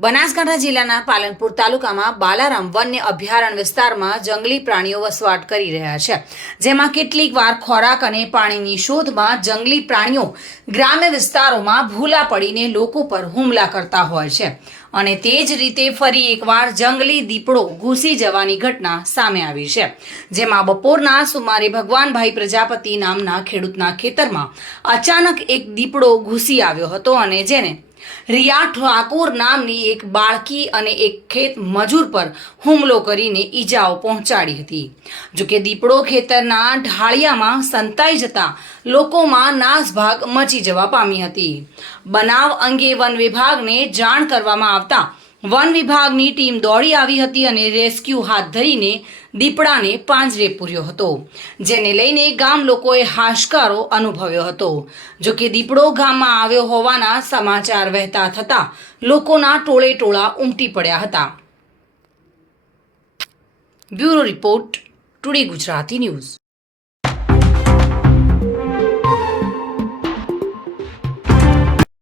બનાસકાંઠા જિલ્લાના પાલનપુર તાલુકામાં બાલારામ વન્ય અભયારણ્ય વિસ્તારમાં જંગલી પ્રાણીઓ વસવાટ કરી રહ્યા છે, જેમાં કેટલીક વાર ખોરાક અને પાણીની શોધમાં જંગલી પ્રાણીઓ ગ્રામ્ય વિસ્તારોમાં ભૂલા પડીને લોકો પર હુમલા કરતા હોય છે અને તે જ રીતે ફરી એકવાર જંગલી દીપડો ઘૂસી જવાની ઘટના સામે આવી છે, જેમાં બપોરના સુમારે ભગવાનભાઈ પ્રજાપતિ નામના ખેડૂતના ખેતરમાં અચાનક એક દીપડો ઘૂસી આવ્યો હતો અને જેને રિયા ઠાકોર નામની એક બાળકી અને એક ખેત મજૂર પર હુમલો કરીને ઈજાઓ પહોંચાડી હતી। જોકે દીપડો ખેતરના ઢાળિયામાં સંતાઈ જતા લોકોમાં નાસભાગ મચી જવા પામી હતી। બનાવ અંગે વન વિભાગને જાણ કરવામાં આવતા વન વિભાગની ટીમ દોડી આવી હતી અને રેસ્ક્યુ હાથ ધરીને દીપડાને પાંજરે પૂર્યો હતો, જેને લઈને ગામ લોકોએ હાશકારો અનુભવ્યો હતો। જોકે દીપડો ગામમાં આવ્યો હોવાના સમાચાર વહેતા થતા લોકોના ટોળે ટોળા ઉમટી પડ્યા હતા। Bureau report, today Gujarati news.